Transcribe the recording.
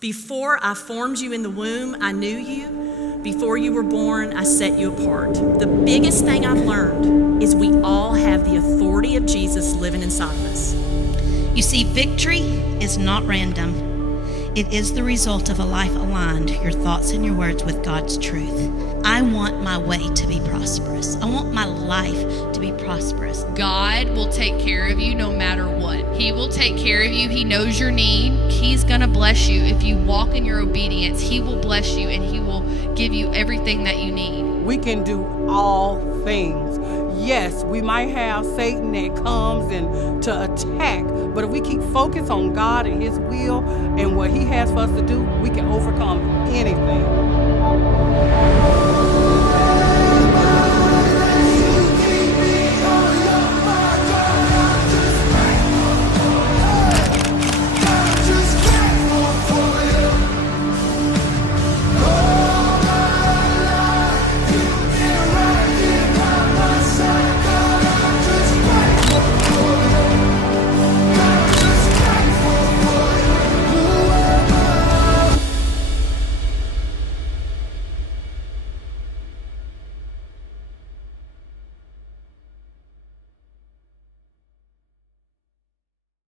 Before I formed you in the womb, I knew you. Before you were born, I set you apart. The biggest thing I've learned is we all have the authority of Jesus living inside of us. You see, victory is not random. It is the result of a life aligned, your thoughts and your words, with God's truth. I want my way to be prosperous. I want my life to be prosperous. God will take care of you no matter what. He will take care of you. He knows your need. He's going to bless you. If you walk in your obedience, He will bless you and He will give you everything that you need. We can do all things. Yes, we might have Satan that comes and to attack, but if we keep focused on God and His will and what He has for us to do, we can overcome anything.